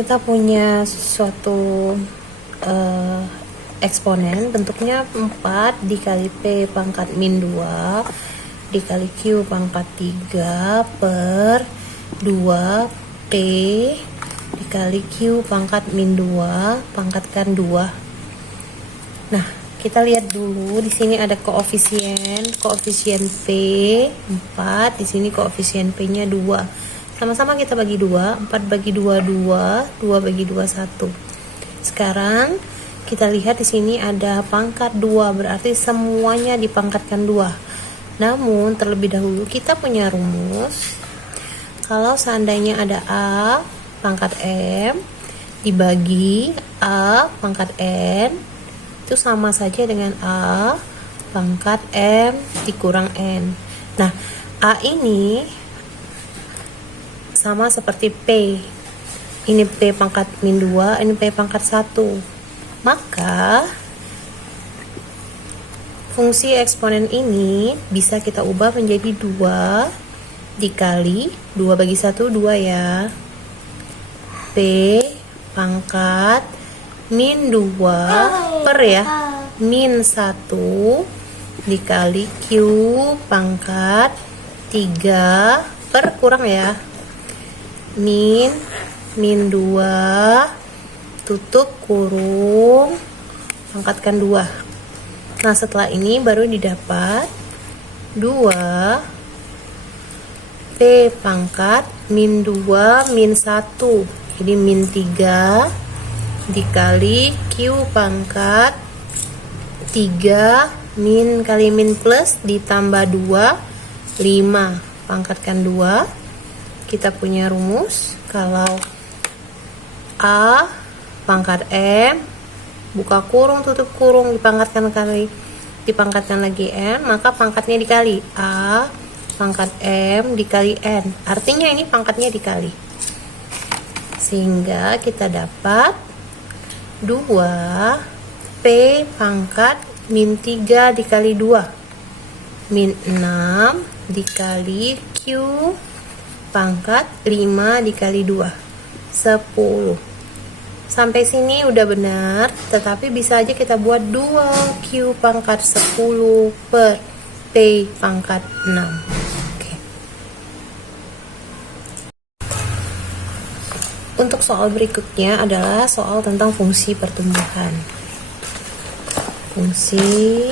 kita punya suatu eksponen bentuknya 4 dikali P pangkat min 2 dikali Q pangkat 3 per 2 P dikali Q pangkat min 2 pangkatkan 2. Nah, kita lihat dulu di sini ada koefisien P 4, di sini koefisien P-nya 2. Sama-sama kita bagi 2, 4 bagi 2 2, 2 bagi 2 1. Sekarang kita lihat di sini ada pangkat 2, berarti semuanya dipangkatkan 2. Namun terlebih dahulu kita punya rumus. Kalau seandainya ada A pangkat M dibagi A pangkat N, itu sama saja dengan A pangkat M dikurang N. Nah, A ini sama seperti P. Ini P pangkat min 2, ini P pangkat 1. Maka fungsi eksponen ini bisa kita ubah menjadi 2 dikali 2 bagi 1 2 ya. P pangkat min 2 per ya min 1 dikali Q pangkat 3 per kurang ya min 2 tutup kurung pangkatkan 2. Nah, setelah ini baru didapat 2 P pangkat min 2 min 1, jadi min 3 dikali Q pangkat 3 min kali min plus ditambah 2 5 pangkatkan 2. Kita punya rumus kalau A pangkat M buka kurung tutup kurung dipangkatkan lagi M, maka pangkatnya dikali A pangkat M dikali N, artinya ini pangkatnya dikali, sehingga kita dapat 2 P pangkat min 3 dikali 2 min 6 dikali Q pangkat 5 dikali 2 10. Sampai sini udah benar, tetapi bisa aja kita buat 2Q pangkat 10 per P pangkat 6. Oke. Untuk soal berikutnya adalah soal tentang fungsi pertumbuhan. Fungsi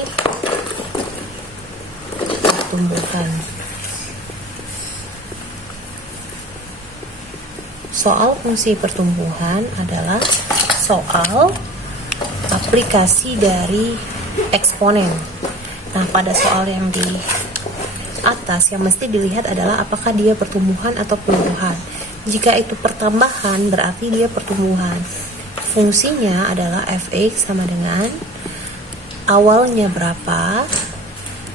pertumbuhan. Soal fungsi pertumbuhan adalah soal aplikasi dari eksponen. Nah, pada soal yang di atas yang mesti dilihat adalah apakah dia pertumbuhan atau penurunan. Jika itu pertambahan berarti dia pertumbuhan. Fungsinya adalah fx sama dengan awalnya berapa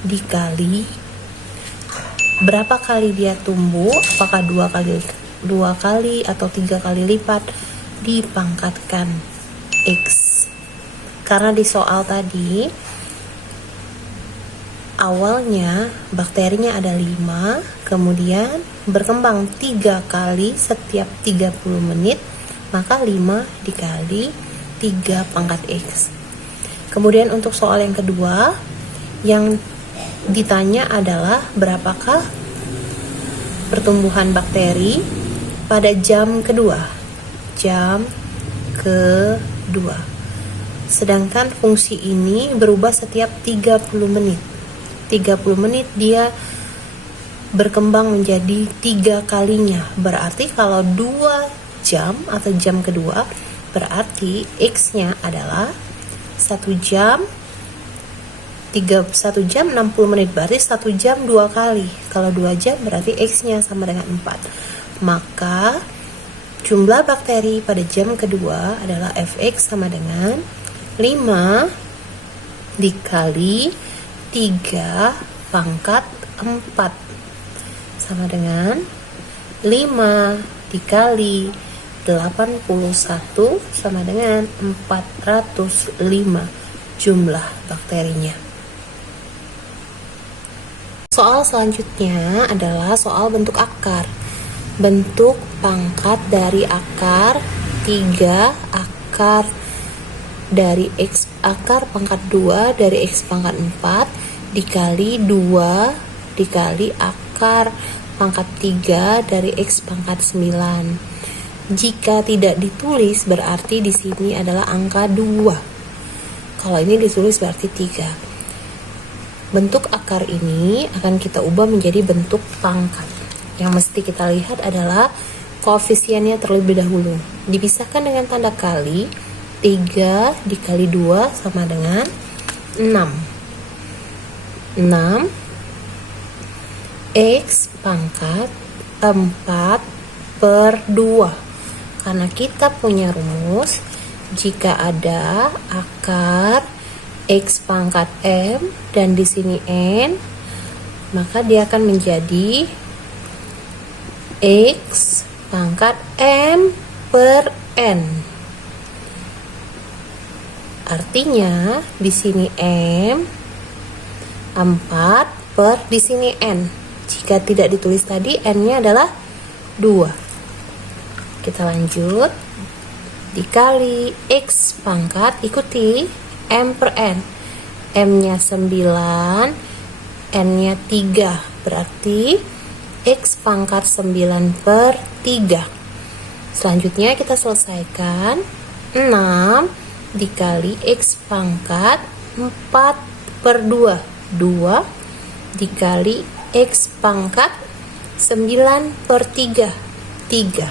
dikali berapa kali dia tumbuh, apakah 2 kali atau 3 kali lipat dipangkatkan X. Karena di soal tadi awalnya bakterinya ada 5, kemudian berkembang 3 kali setiap 30 menit, maka 5 dikali 3 pangkat X. Kemudian untuk soal yang kedua, yang ditanya adalah berapakah pertumbuhan bakteri pada jam kedua. Sedangkan fungsi ini berubah setiap 30 menit. 30 menit dia berkembang menjadi 3 kalinya. Berarti kalau 2 jam atau jam kedua, berarti X-nya adalah 1 jam 60 menit, berarti 1 jam 2 kali. Kalau 2 jam berarti X-nya sama dengan 4. Maka jumlah bakteri pada jam kedua adalah Fx sama dengan 5 dikali 3 pangkat 4 sama dengan 5 dikali 81 sama dengan 405 jumlah bakterinya. Soal selanjutnya adalah soal bentuk akar. Bentuk pangkat dari akar 3 akar dari X akar pangkat 2 dari X pangkat 4 dikali 2 dikali akar pangkat 3 dari X pangkat 9. Jika tidak ditulis berarti di sini adalah angka 2. Kalau ini ditulis berarti 3. Bentuk akar ini akan kita ubah menjadi bentuk pangkat. Yang mesti kita lihat adalah koefisiennya terlebih dahulu. Dipisahkan dengan tanda kali. 3 dikali 2 sama dengan 6. 6 X pangkat 4 per 2. Karena kita punya rumus, jika ada akar X pangkat M dan di sini N, maka dia akan menjadi X pangkat M per N. Artinya di sini M 4 per di sini N. Jika tidak ditulis tadi N-nya adalah 2. Kita lanjut. Dikali X pangkat, ikuti M per N. M-nya 9, N-nya 3. Berarti X pangkat 9 per 3. Selanjutnya kita selesaikan. 6 dikali X pangkat 4 per 2. 2 dikali X pangkat 9 per 3. 3.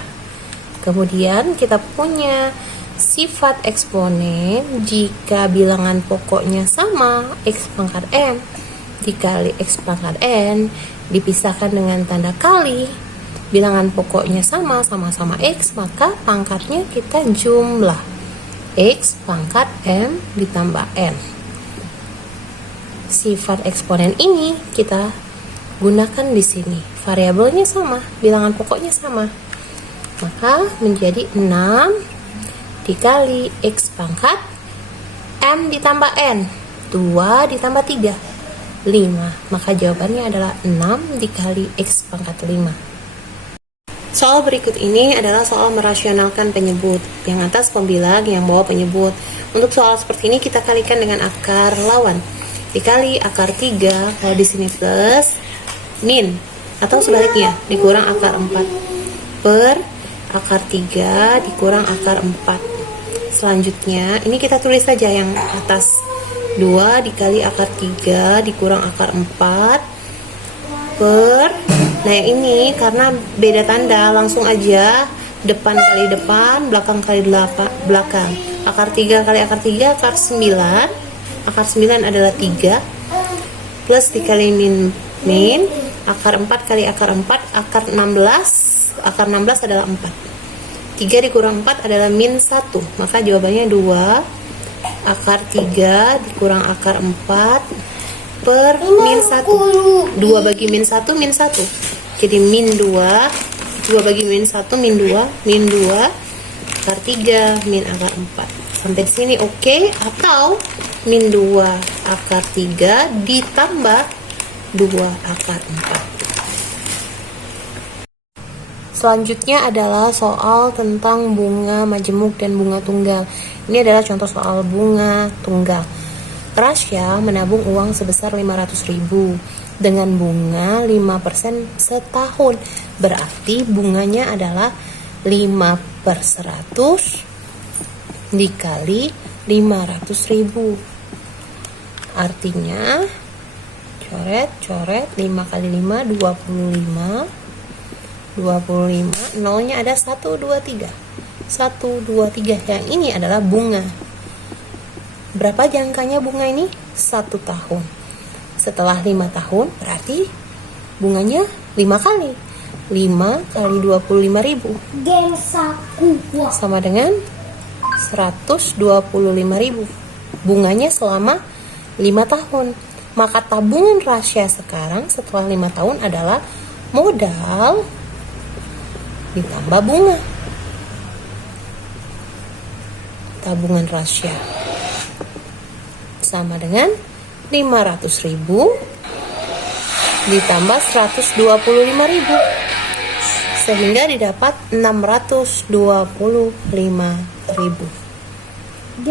Kemudian kita punya sifat eksponen jika bilangan pokoknya sama, X pangkat M dikali X pangkat N dipisahkan dengan tanda kali. Bilangan pokoknya sama-sama X, maka pangkatnya kita jumlah. X pangkat M ditambah N. Sifat eksponen ini kita gunakan di sini. Variabelnya sama, bilangan pokoknya sama. Maka menjadi 6 dikali X pangkat M ditambah N. 2 ditambah 3. 5. Maka jawabannya adalah 6 dikali X pangkat 5. Soal berikut ini adalah soal merasionalkan penyebut. Yang atas pembilang, yang bawah penyebut. Untuk soal seperti ini kita kalikan dengan akar lawan. Dikali akar 3, kalau di sini plus, min. Atau sebaliknya, dikurang akar 4. Per akar 3 dikurang akar 4. Selanjutnya, ini kita tulis saja yang atas. 2 dikali akar 3 dikurang akar 4. Per, nah yang ini karena beda tanda langsung aja depan kali depan, belakang kali belakang. Akar 3 kali akar 3 akar 9. Akar 9 adalah 3 plus dikali min akar 4 kali akar 4 akar 16. Akar 16 adalah 4. 3 dikurang 4 adalah min 1. Maka jawabannya 2 akar 3 dikurang akar 4 per min 1. 2 bagi min 1, min 1. Jadi min 2. 2 bagi min 1, min 2. Min 2 akar 3, min akar 4. Sampai sini oke? Atau min 2 akar 3 ditambah 2 akar 4. Selanjutnya adalah soal tentang bunga majemuk dan bunga tunggal. Ini adalah contoh soal bunga tunggal. Rasya menabung uang sebesar 500.000 dengan bunga 5% setahun. Berarti bunganya adalah 5 per 100 dikali 500.000. Artinya coret 5 kali 5 25. Nolnya ada 1, 2, 3. 1, 2, 3. Yang ini adalah bunga. Berapa jangkanya bunga ini? 1 tahun. Setelah 5 tahun berarti bunganya 5 kali. 5 kali 25.000 sama dengan 125.000. Bunganya selama 5 tahun. Maka tabungan Rasya sekarang setelah 5 tahun adalah modal ditambah bunga. Tabungan Rasya sama dengan 500.000 ditambah 125.000 sehingga didapat 625.000.